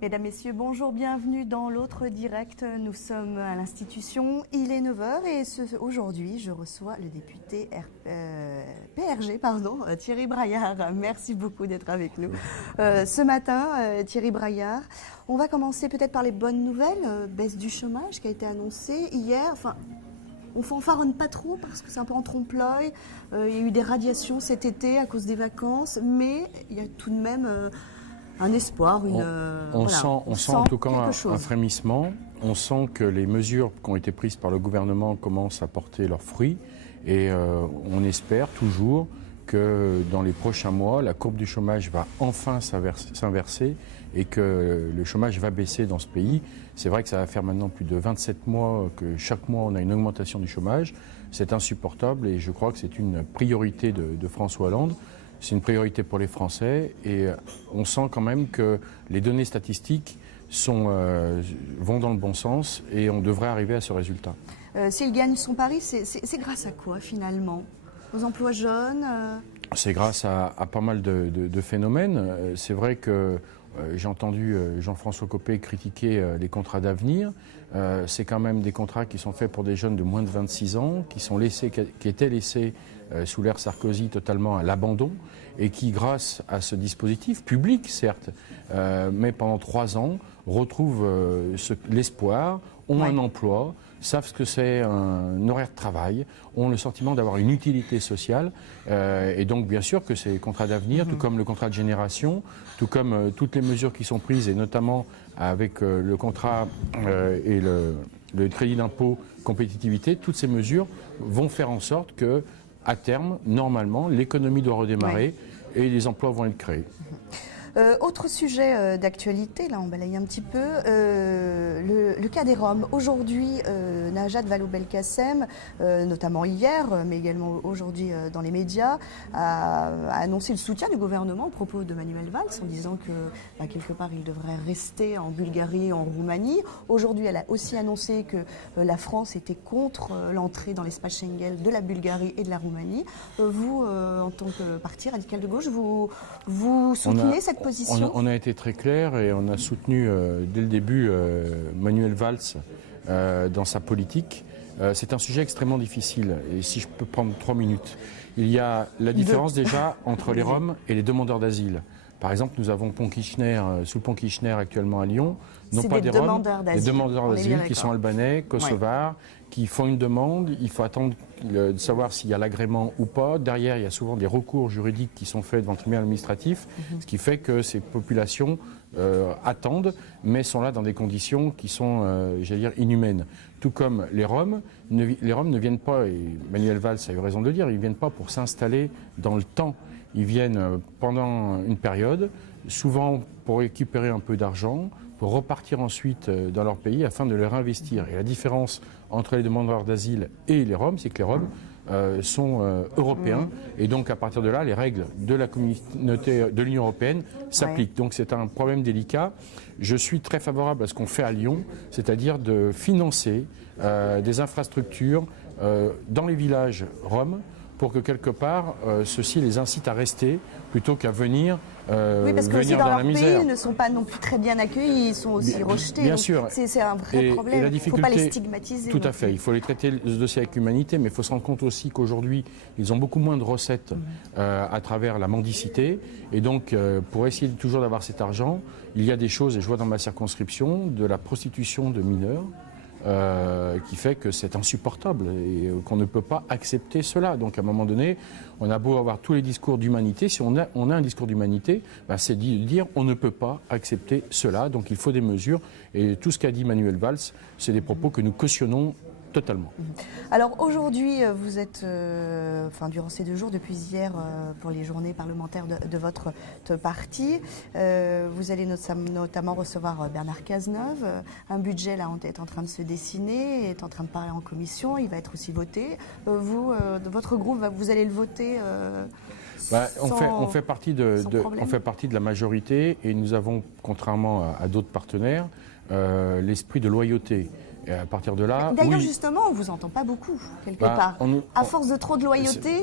Mesdames, Messieurs, bonjour, bienvenue dans l'autre direct. Nous sommes à l'institution, il est 9 heures et aujourd'hui je reçois le député PRG, Thierry Braillard. Merci beaucoup d'être avec nous. Ce matin, Thierry Braillard, on va commencer peut-être par les bonnes nouvelles. Baisse du chômage qui a été annoncée hier. Enfin, on fanfaronne pas trop parce que c'est un peu en trompe-l'œil. Il y a eu des radiations cet été à cause des vacances, mais il y a tout de même un espoir, on sent en tout cas un frémissement. On sent que les mesures qui ont été prises par le gouvernement commencent à porter leurs fruits. Et on espère toujours que dans les prochains mois, la courbe du chômage va enfin s'inverser et que le chômage va baisser dans ce pays. C'est vrai que ça va faire maintenant plus de 27 mois que chaque mois on a une augmentation du chômage. C'est insupportable et je crois que c'est une priorité de François Hollande. C'est une priorité pour les Français et on sent quand même que les données statistiques vont dans le bon sens et on devrait arriver à ce résultat. S'il gagne son pari, c'est grâce à quoi finalement? Aux emplois jeunes C'est grâce à pas mal de phénomènes. C'est vrai que j'ai entendu Jean-François Copé critiquer les contrats d'avenir. C'est quand même des contrats qui sont faits pour des jeunes de moins de 26 ans, qui étaient laissés sous l'ère Sarkozy totalement à l'abandon et qui, grâce à ce dispositif, public certes, mais pendant 3 ans, retrouvent l'espoir, ont un emploi, savent ce que c'est un horaire de travail, ont le sentiment d'avoir une utilité sociale. Et donc, bien sûr que ces contrats d'avenir, tout comme le contrat de génération, tout comme toutes les mesures qui sont prises, et notamment avec le contrat et le crédit d'impôt compétitivité, toutes ces mesures vont faire en sorte que, à terme, normalement, l'économie doit redémarrer et les emplois vont être créés. Autre sujet d'actualité, là on balaye un petit peu, le cas des Roms. Aujourd'hui, Najat Vallaud-Belkacem, notamment hier, mais également aujourd'hui dans les médias, a annoncé le soutien du gouvernement au propos de Manuel Valls en disant que quelque part il devrait rester en Bulgarie et en Roumanie. Aujourd'hui, elle a aussi annoncé que la France était contre l'entrée dans l'espace Schengen de la Bulgarie et de la Roumanie. Vous, en tant que parti radical de gauche, vous soutenez cette position? On a été très clair et on a soutenu dès le début Manuel Valls dans sa politique. C'est un sujet extrêmement difficile et si je peux prendre 3 minutes. Il y a la différence déjà entre les Roms et les demandeurs d'asile. Par exemple, nous avons sous le pont Kirchner actuellement à Lyon, non pas des Roms, des demandeurs d'asile qui sont albanais, kosovars, qui font une demande. Il faut attendre de savoir s'il y a l'agrément ou pas. Derrière, il y a souvent des recours juridiques qui sont faits devant le tribunal administratif, ce qui fait que ces populations attendent, mais sont là dans des conditions qui sont, j'allais dire, inhumaines. Tout comme les Roms ne viennent pas, et Manuel Valls a eu raison de le dire, ils ne viennent pas pour s'installer dans le temps. Ils viennent pendant une période, souvent pour récupérer un peu d'argent, pour repartir ensuite dans leur pays afin de les réinvestir. Et la différence entre les demandeurs d'asile et les Roms, c'est que les Roms sont européens et donc à partir de là, les règles de la communauté de l'Union européenne s'appliquent. Donc c'est un problème délicat. Je suis très favorable à ce qu'on fait à Lyon, c'est-à-dire de financer des infrastructures dans les villages roms, pour que quelque part, ceci les incite à rester plutôt qu'à venir oui, parce que aussi venir dans dans leur la misère. pays, ils ne sont pas non plus très bien accueillis, ils sont aussi rejetés. Bien sûr. C'est un vrai problème. Il ne faut pas les stigmatiser. Tout à fait. Il faut les traiter ce dossier avec humanité, mais il faut se rendre compte aussi qu'aujourd'hui, ils ont beaucoup moins de recettes à travers la mendicité. Et donc, pour essayer toujours d'avoir cet argent, il y a des choses, et je vois dans ma circonscription, de la prostitution de mineurs. Qui fait que c'est insupportable et qu'on ne peut pas accepter cela. Donc à un moment donné, on a beau avoir tous les discours d'humanité, si on a un discours d'humanité, c'est de dire on ne peut pas accepter cela, donc il faut des mesures. Et tout ce qu'a dit Manuel Valls, c'est des propos que nous cautionnons totalement. Alors aujourd'hui, vous êtes, durant ces 2 jours, depuis hier, pour les journées parlementaires de votre parti, vous allez notamment recevoir Bernard Cazeneuve. Un budget là est en train de se dessiner, est en train de parler en commission, il va être aussi voté. Vous, de votre groupe, vous allez le voter on fait partie de la majorité et nous avons, contrairement à d'autres partenaires, l'esprit de loyauté. Et à partir de là, d'ailleurs, oui, justement, on ne vous entend pas beaucoup, quelque bah, part. À force de trop de loyauté,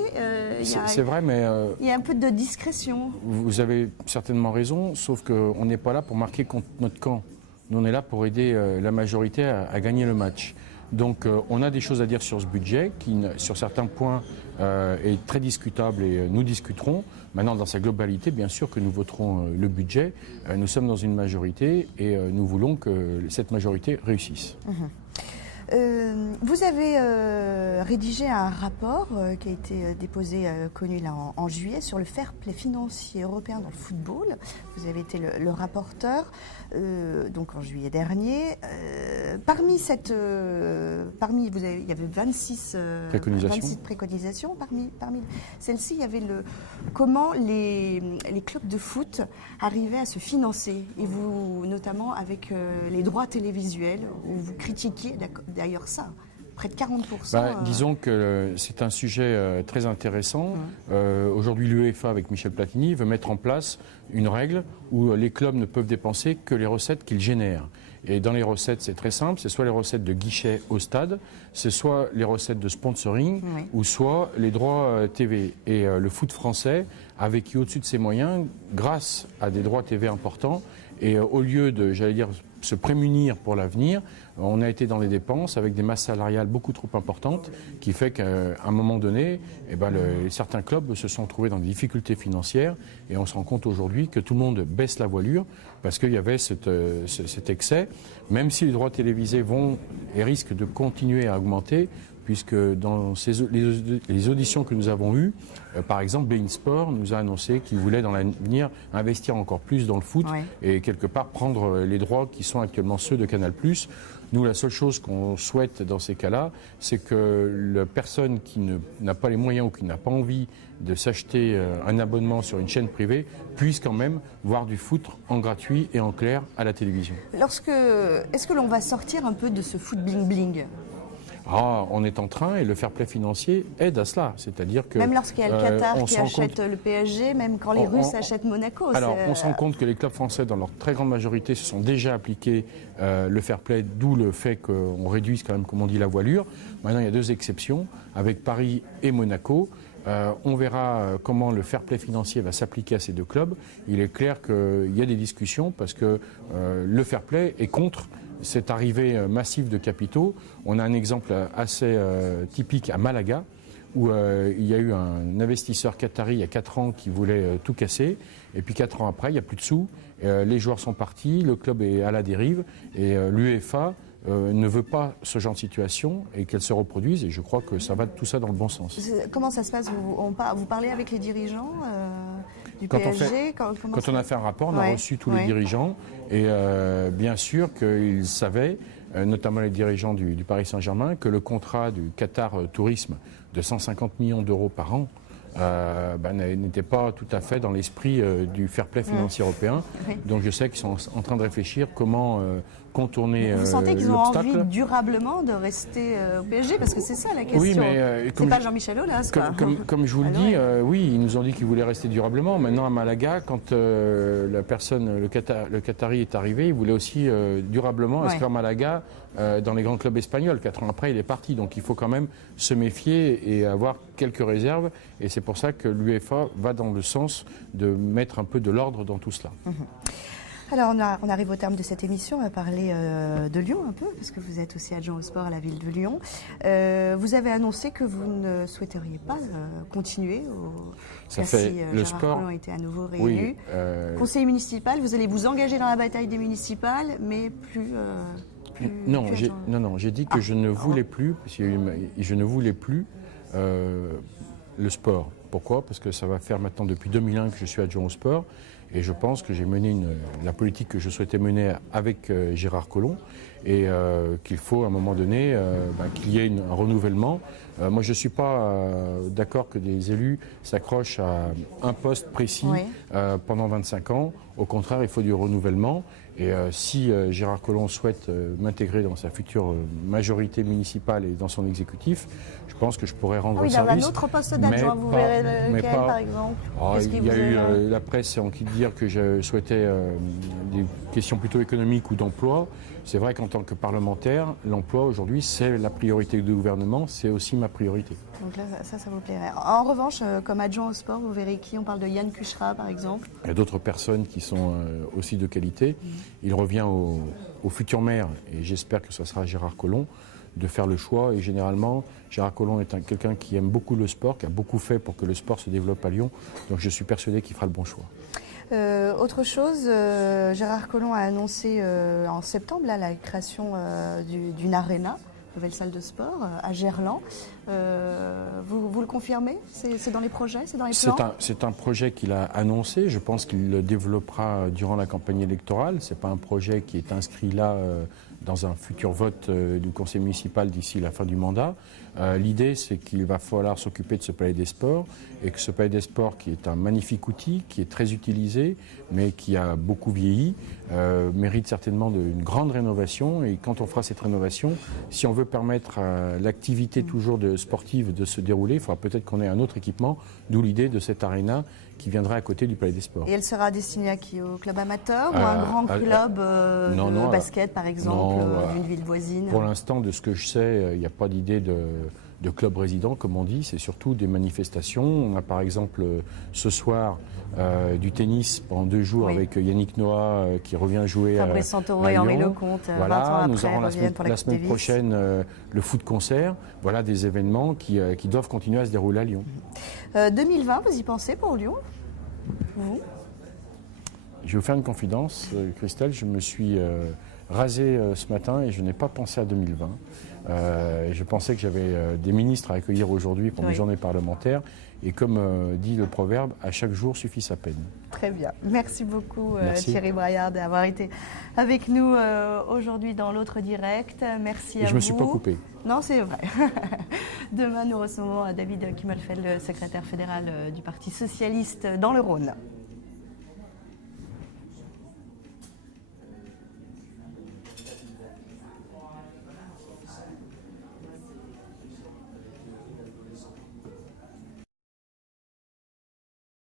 c'est vrai, mais il y a un peu de discrétion. vous avez certainement raison, sauf qu'on n'est pas là pour marquer contre notre camp. Nous, on est là pour aider la majorité à gagner le match. Donc on a des choses à dire sur ce budget qui, sur certains points, est très discutable et nous discuterons. Maintenant, dans sa globalité, bien sûr que nous voterons le budget. Nous sommes dans une majorité et nous voulons que cette majorité réussisse. Vous avez rédigé un rapport qui a été déposé, connu là, en juillet, sur le fair play financier européen dans le football. Vous avez été le rapporteur, donc en juillet dernier. Parmi il y avait 26 préconisations. Parmi celles-ci, il y avait comment les clubs de foot arrivaient à se financer. Et vous, notamment avec les droits télévisuels, où vous critiquiez d'ailleurs ça. Près de 40%. Disons que c'est un sujet très intéressant. Aujourd'hui, l'UEFA, avec Michel Platini, veut mettre en place une règle où les clubs ne peuvent dépenser que les recettes qu'ils génèrent. Et dans les recettes, c'est très simple, c'est soit les recettes de guichet au stade, c'est soit les recettes de sponsoring, ou soit les droits TV. Et le foot français a vécu au-dessus de ses moyens grâce à des droits TV importants. Et au lieu de, j'allais dire, se prémunir pour l'avenir, on a été dans les dépenses avec des masses salariales beaucoup trop importantes, qui fait qu'à un moment donné, certains clubs se sont trouvés dans des difficultés financières et on se rend compte aujourd'hui que tout le monde baisse la voilure parce qu'il y avait cet excès, même si les droits télévisés vont et risquent de continuer à augmenter, puisque dans les auditions que nous avons eues, par exemple, Bein Sport nous a annoncé qu'il voulait dans l'avenir investir encore plus dans le foot et quelque part prendre les droits qui sont actuellement ceux de Canal+. Nous, la seule chose qu'on souhaite dans ces cas-là, c'est que la personne qui n'a pas les moyens ou qui n'a pas envie de s'acheter un abonnement sur une chaîne privée puisse quand même voir du foot en gratuit et en clair à la télévision. Est-ce que l'on va sortir un peu de ce foot bling-bling ? On est en train, et le fair play financier aide à cela. C'est-à-dire que même lorsqu'il y a le Qatar qui achète le PSG, même quand les Russes achètent Monaco. Alors, on se rend compte que les clubs français, dans leur très grande majorité, se sont déjà appliqués le fair play, d'où le fait qu'on réduise quand même, comme on dit, la voilure. Maintenant, il y a deux exceptions, avec Paris et Monaco. On verra comment le fair play financier va s'appliquer à ces deux clubs. Il est clair qu'il y a des discussions parce que le fair play est contre cette arrivée massive de capitaux. On a un exemple assez typique à Malaga, où il y a eu un investisseur qatari il y a 4 ans qui voulait tout casser. Et puis 4 ans après, il n'y a plus de sous. Les joueurs sont partis, le club est à la dérive. Et l'UEFA ne veut pas ce genre de situation et qu'elle se reproduise. Et je crois que ça va tout ça dans le bon sens. Comment ça se passe ? Vous parlez avec les dirigeants du PSG Quand on a fait un rapport, on a reçu tous les dirigeants. Et bien sûr qu'ils savaient, notamment les dirigeants du Paris Saint-Germain, que le contrat du Qatar Tourisme de 150 millions d'euros par an n'était pas tout à fait dans l'esprit du fair play financier européen. Donc je sais qu'ils sont en train de réfléchir comment contourner l'obstacle. Vous sentez qu'ils ont envie durablement de rester au PSG? Parce que c'est ça la question. Oui, mais c'est pas Jean-Michel Aulas, quoi. Comme je vous le dis, oui, ils nous ont dit qu'ils voulaient rester durablement. Maintenant, à Malaga, quand la personne, le Qatari est arrivé, il voulait aussi durablement inscrire Malaga dans les grands clubs espagnols. 4 ans après, il est parti. Donc il faut quand même se méfier et avoir quelques réserves. Et c'est pour ça que l'UEFA va dans le sens de mettre un peu de l'ordre dans tout cela. Alors on arrive au terme de cette émission, on va parler de Lyon un peu, parce que vous êtes aussi adjoint au sport à la ville de Lyon. Vous avez annoncé que vous ne souhaiteriez pas continuer le sport. Collomb a été à nouveau réélu. Conseiller municipal, vous allez vous engager dans la bataille des municipales, mais plus... Non, j'ai dit que je ne voulais plus, parce je ne voulais plus le sport. Pourquoi ? Parce que ça va faire maintenant depuis 2001 que je suis adjoint au sport. Et je pense que j'ai mené la politique que je souhaitais mener avec Gérard Collomb et qu'il faut à un moment donné qu'il y ait un renouvellement. Moi, je ne suis pas d'accord que des élus s'accrochent à un poste précis pendant 25 ans. Au contraire, il faut du renouvellement. Et si Gérard Collomb souhaite m'intégrer dans sa future majorité municipale et dans son exécutif, je pense que je pourrais rendre service. Il y a un autre poste d'adjoint, vous verrez lequel par exemple Il y a eu la presse qui dit dire que je souhaitais des questions plutôt économiques ou d'emploi. C'est vrai qu'en tant que parlementaire, l'emploi aujourd'hui, c'est la priorité du gouvernement, c'est aussi ma priorité. Donc là, ça vous plairait. En revanche, comme adjoint au sport, vous verrez qui? On parle de Yann Cuchera, par exemple. Il y a d'autres personnes qui sont aussi de qualité. Il revient au futur maire, et j'espère que ce sera Gérard Collomb, de faire le choix. Et généralement, Gérard Collomb est quelqu'un qui aime beaucoup le sport, qui a beaucoup fait pour que le sport se développe à Lyon. Donc je suis persuadé qu'il fera le bon choix. Autre chose, Gérard Collomb a annoncé en septembre là, la création d'une aréna, nouvelle salle de sport, à Gerland. Vous le confirmez? C'est dans les projets, c'est dans les plans? C'est un projet qu'il a annoncé. Je pense qu'il le développera durant la campagne électorale. Ce n'est pas un projet qui est inscrit là dans un futur vote du conseil municipal d'ici la fin du mandat. L'idée, c'est qu'il va falloir s'occuper de ce palais des sports et que ce palais des sports, qui est un magnifique outil, qui est très utilisé, mais qui a beaucoup vieilli, mérite certainement une grande rénovation. Et quand on fera cette rénovation, si on veut permettre à l'activité toujours sportive de se dérouler, il faudra peut-être qu'on ait un autre équipement, d'où l'idée de cette aréna qui viendra à côté du palais des sports. Et elle sera destinée à qui? Au club amateur ou à un grand club de basket, par exemple, d'une ville voisine? Pour l'instant, de ce que je sais, il n'y a pas d'idée de club résident, comme on dit. C'est surtout des manifestations. On a par exemple ce soir du tennis pendant 2 jours avec Yannick Noah qui revient jouer Fabrice Santoro à et Lyon. Henri Lecomte. Voilà, nous aurons la semaine prochaine le foot-concert. Voilà des événements qui doivent continuer à se dérouler à Lyon. 2020, vous y pensez pour Lyon? Vous? Je vais vous faire une confidence, Christelle. Je me suis rasé ce matin et je n'ai pas pensé à 2020. Je pensais que j'avais des ministres à accueillir aujourd'hui pour mes journées parlementaires. Et comme dit le proverbe, à chaque jour suffit sa peine. Très bien. Merci beaucoup Merci. Thierry Braillard d'avoir été avec nous aujourd'hui dans l'autre direct. Merci à vous. Je ne me suis pas coupé. Non, c'est vrai. Demain, nous recevons David Kimmelfeld, le secrétaire fédéral du Parti socialiste dans le Rhône.